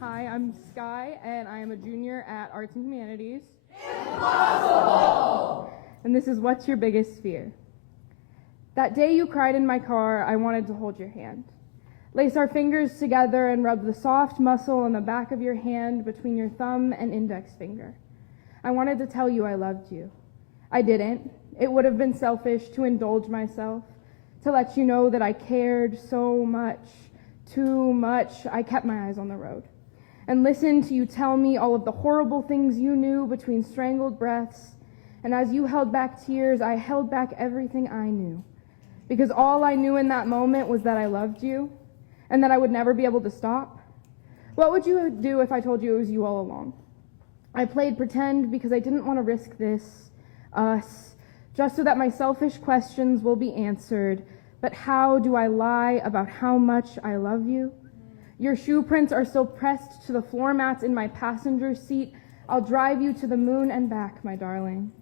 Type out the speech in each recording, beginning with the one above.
Hi, I'm Sky, and I am a junior at Arts and Humanities. Impossible! And this is What's Your Biggest Fear? That day you cried in my car, I wanted to hold your hand. Lace our fingers together and rub the soft muscle on the back of your hand between your thumb and index finger. I wanted to tell you I loved you. I didn't. It would have been selfish to indulge myself, to let you know that I cared so much, too much. I kept my eyes on the road and listened to you tell me all of the horrible things you knew between strangled breaths. And as you held back tears, I held back everything I knew. Because all I knew in that moment was that I loved you and that I would never be able to stop. What would you do if I told you it was you all along? I played pretend because I didn't want to risk this, us, just so that my selfish questions will be answered. But how do I lie about how much I love you? Your shoe prints are still pressed to the floor mats in my passenger seat. I'll drive you to the moon and back, my darling.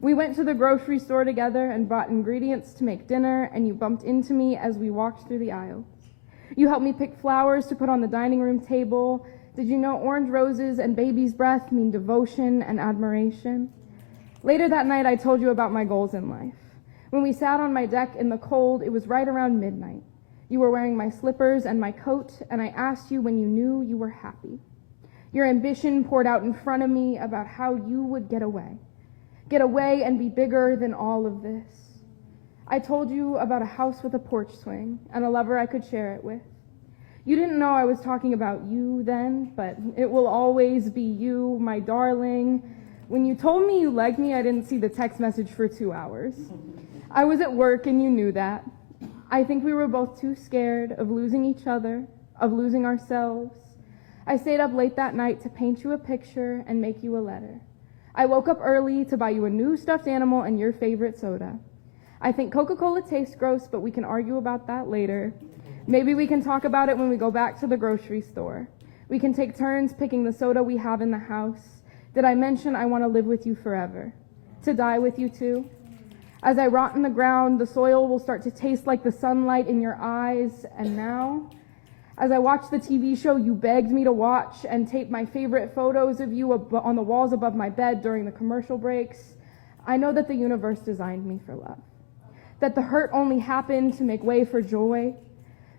We went to the grocery store together and bought ingredients to make dinner, and you bumped into me as we walked through the aisles. You helped me pick flowers to put on the dining room table. Did you know orange roses and baby's breath mean devotion and admiration? Later that night, I told you about my goals in life. When we sat on my deck in the cold, it was right around midnight. You were wearing my slippers and my coat, and I asked you when you knew you were happy. Your ambition poured out in front of me about how you would get away and be bigger than all of this. I told you about a house with a porch swing and a lover I could share it with. You didn't know I was talking about you then, but it will always be you, my darling. When you told me you liked me, I didn't see the text message for 2 hours. I was at work and you knew that. I think we were both too scared of losing each other, of losing ourselves. I stayed up late that night to paint you a picture and make you a letter. I woke up early to buy you a new stuffed animal and your favorite soda. I think Coca-Cola tastes gross, but we can argue about that later. Maybe we can talk about it when we go back to the grocery store. We can take turns picking the soda we have in the house. Did I mention I want to live with you forever? To die with you too? As I rot in the ground, the soil will start to taste like the sunlight in your eyes. And now, as I watch the TV show you begged me to watch and tape my favorite photos of you on the walls above my bed during the commercial breaks, I know that the universe designed me for love. That the hurt only happened to make way for joy.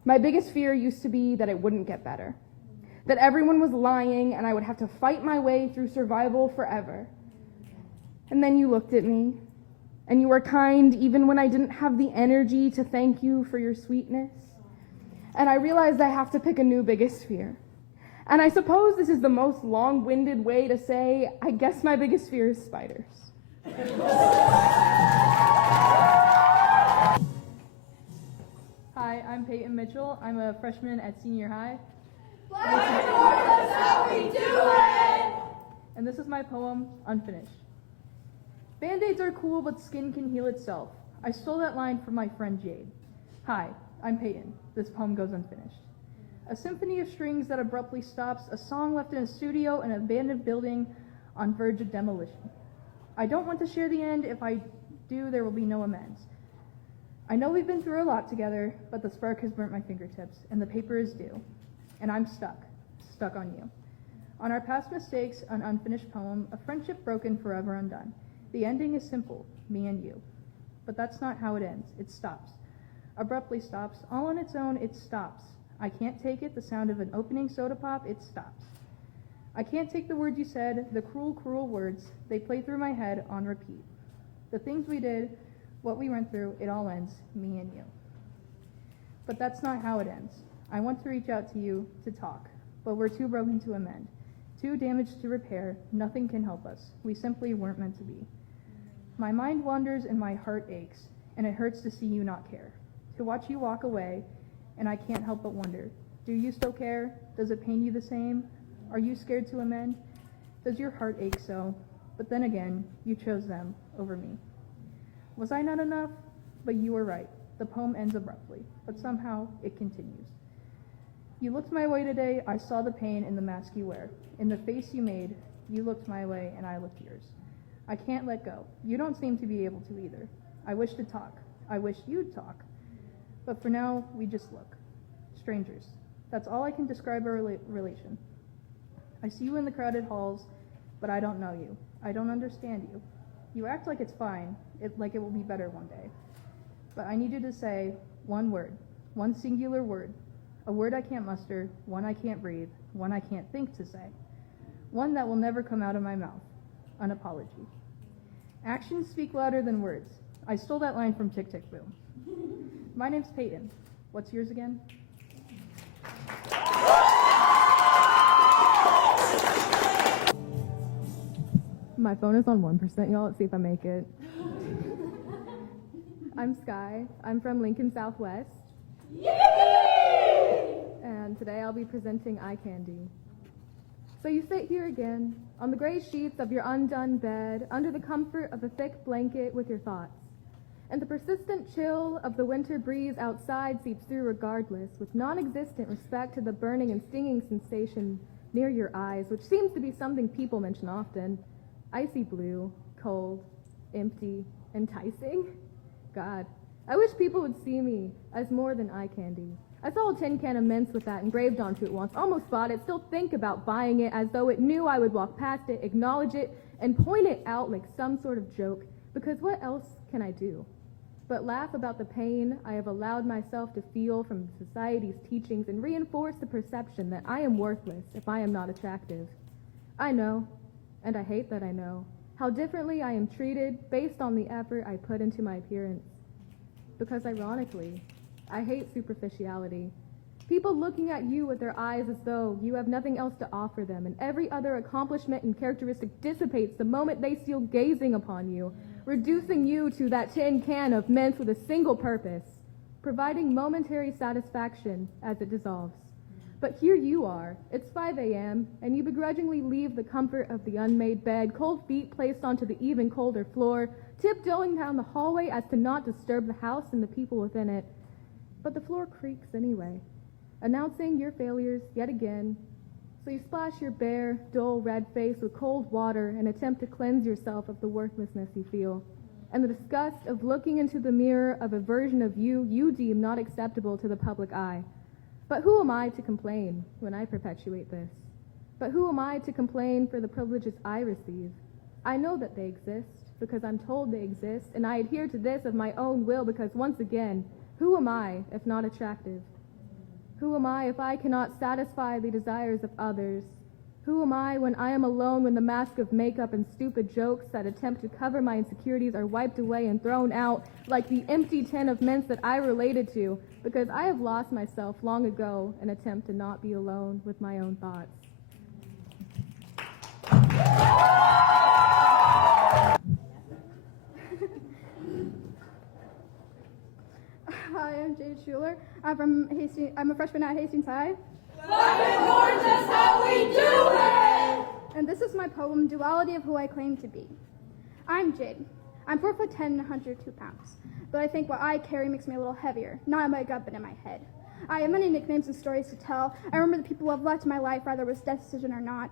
My biggest fear used to be that it wouldn't get better. That everyone was lying and I would have to fight my way through survival forever. And then you looked at me, and you were kind even when I didn't have the energy to thank you for your sweetness. And I realized I have to pick a new biggest fear. And I suppose this is the most long-winded way to say, I guess my biggest fear is spiders. Hi, I'm Peyton Mitchell. I'm a freshman at senior high. Black North, that's how we do it! And this is my poem, Unfinished. Band-Aids are cool, but skin can heal itself. I stole that line from my friend Jade. Hi, I'm Peyton. This poem goes unfinished. A symphony of strings that abruptly stops, a song left in a studio in an abandoned building on verge of demolition. I don't want to share the end. If I do, there will be no amends. I know we've been through a lot together, but the spark has burnt my fingertips, and the paper is due. And I'm stuck on you. On our past mistakes, an unfinished poem, a friendship broken, forever undone. The ending is simple, me and you. But that's not how it ends. It stops. Abruptly stops. All on its own, it stops. I can't take it, the sound of an opening soda pop, it stops. I can't take the words you said, the cruel, cruel words. They play through my head on repeat. The things we did, what we went through, it all ends, me and you. But that's not how it ends. I want to reach out to you to talk, but we're too broken to amend. Too damaged to repair, nothing can help us. We simply weren't meant to be. My mind wanders and my heart aches, and it hurts to see you not care. To watch you walk away, and I can't help but wonder, do you still care? Does it pain you the same? Are you scared to amend? Does your heart ache so? But then again, you chose them over me. Was I not enough? But you were right. The poem ends abruptly, but somehow it continues. You looked my way today, I saw the pain in the mask you wear. In the face you made, you looked my way and I looked yours. I can't let go. You don't seem to be able to either. I wish to talk. I wish you'd talk. But for now, we just look. Strangers. That's all I can describe our relation. I see you in the crowded halls, but I don't know you. I don't understand you. You act like it's fine, like it will be better one day. But I need you to say one word, one singular word, a word I can't muster, one I can't breathe, one I can't think to say, one that will never come out of my mouth, an apology. Actions speak louder than words. I stole that line from Tick, Tick, Boom. My name's Peyton. What's yours again? My phone is on 1%, y'all. Let's see if I make it. I'm Sky. I'm from Lincoln Southwest. Yay! And today I'll be presenting Eye Candy. So you sit here again, on the gray sheets of your undone bed, under the comfort of a thick blanket with your thoughts. And the persistent chill of the winter breeze outside seeps through regardless, with non-existent respect to the burning and stinging sensation near your eyes, which seems to be something people mention often. Icy blue, cold, empty, enticing. God, I wish people would see me as more than eye candy. I saw a tin can of mints with that engraved onto it once, almost bought it, still think about buying it as though it knew I would walk past it, acknowledge it, and point it out like some sort of joke, because what else can I do but laugh about the pain I have allowed myself to feel from society's teachings and reinforce the perception that I am worthless if I am not attractive. I know, and I hate that I know, how differently I am treated based on the effort I put into my appearance. Because ironically, I hate superficiality. People looking at you with their eyes as though you have nothing else to offer them, and every other accomplishment and characteristic dissipates the moment they seal gazing upon you, reducing you to that tin can of mints with a single purpose, providing momentary satisfaction as it dissolves. But here you are, it's 5 a.m., and you begrudgingly leave the comfort of the unmade bed, cold feet placed onto the even colder floor, tiptoeing down the hallway as to not disturb the house and the people within it. But the floor creaks anyway, announcing your failures yet again. So you splash your bare, dull red face with cold water and attempt to cleanse yourself of the worthlessness you feel, and the disgust of looking into the mirror of a version of you you deem not acceptable to the public eye. But who am I to complain when I perpetuate this? But who am I to complain for the privileges I receive? I know that they exist because I'm told they exist, and I adhere to this of my own will because, once again, who am I if not attractive? Who am I if I cannot satisfy the desires of others? Who am I when I am alone, when the mask of makeup and stupid jokes that attempt to cover my insecurities are wiped away and thrown out like the empty tin of mints that I related to, because I have lost myself long ago in an attempt to not be alone with my own thoughts. Hi, I'm Jade Schuler. I'm a freshman at Hastings High. Black and orange is how we do it! And this is my poem, Duality of Who I Claim to Be. I'm Jade. I'm 4'10" and 102 pounds. But I think what I carry makes me a little heavier, not in my gut, but in my head. I have many nicknames and stories to tell. I remember the people who have left my life, whether it was decision or not.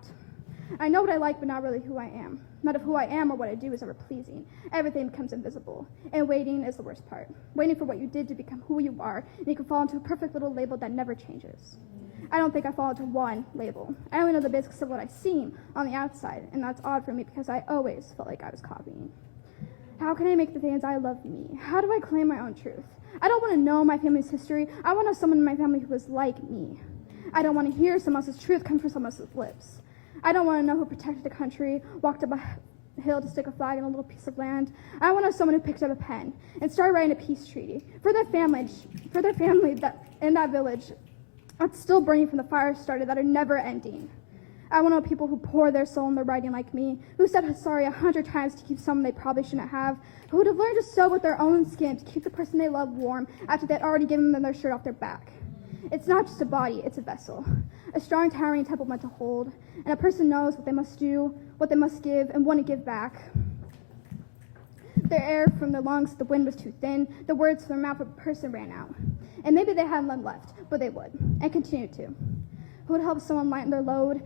I know what I like, but not really who I am. None of who I am or what I do is ever pleasing. Everything becomes invisible. And waiting is the worst part. Waiting for what you did to become who you are, and you can fall into a perfect little label that never changes. I don't think I fall into one label. I only know the basics of what I seem on the outside, and that's odd for me because I always felt like I was copying. How can I make the things I love me? How do I claim my own truth? I don't want to know my family's history. I want to have someone in my family who is like me. I don't want to hear someone else's truth come from someone else's lips. I don't want to know who protected the country, walked up a hill to stick a flag in a little piece of land. I want to know someone who picked up a pen and started writing a peace treaty for their family that in that village that's still burning from the fire started that are never ending. I want to know people who pour their soul in their writing like me, who said sorry 100 times to keep someone they probably shouldn't have, who would have learned to sew with their own skin to keep the person they love warm after they'd already given them their shirt off their back. It's not just a body, it's a vessel. A strong, towering temple meant to hold, and a person knows what they must do, what they must give, and want to give back. Their air from their lungs, the wind was too thin, the words from their mouth of a person ran out. And maybe they had none left, but they would, and continue to. Who would help someone lighten their load,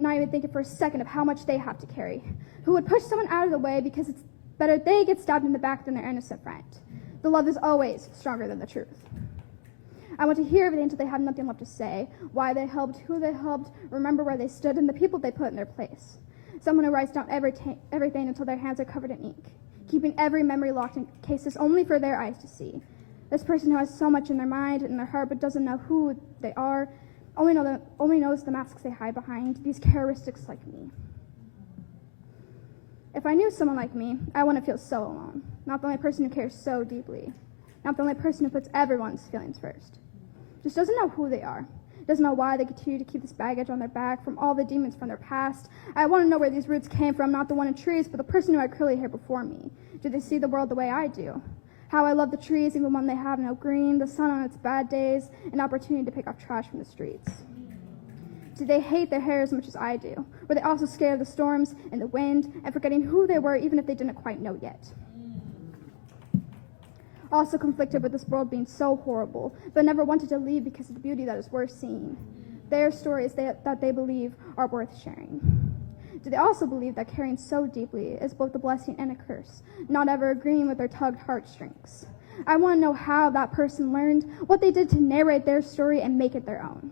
not even thinking for a second of how much they have to carry. Who would push someone out of the way because it's better they get stabbed in the back than their innocent friend. The love is always stronger than the truth. I want to hear everything until they have nothing left to say. Why they helped, who they helped, remember where they stood, and the people they put in their place. Someone who writes down everything until their hands are covered in ink, keeping every memory locked in cases only for their eyes to see. This person who has so much in their mind and their heart but doesn't know who they are, only knows the masks they hide behind, these characteristics like me. If I knew someone like me, I wouldn't feel so alone. Not the only person who cares so deeply. Not the only person who puts everyone's feelings first. Just doesn't know who they are. Doesn't know why they continue to keep this baggage on their back from all the demons from their past. I want to know where these roots came from, not the one in trees, but the person who had curly hair before me. Do they see the world the way I do? How I love the trees even when they have no green, the sun on its bad days, an opportunity to pick up trash from the streets. Do they hate their hair as much as I do? Were they also scared of the storms and the wind and forgetting who they were even if they didn't quite know yet? Also conflicted with this world being so horrible, but never wanted to leave because of the beauty that is worth seeing. Their stories that they believe are worth sharing. Do they also believe that caring so deeply is both a blessing and a curse, not ever agreeing with their tugged heartstrings? I want to know how that person learned, what they did to narrate their story and make it their own.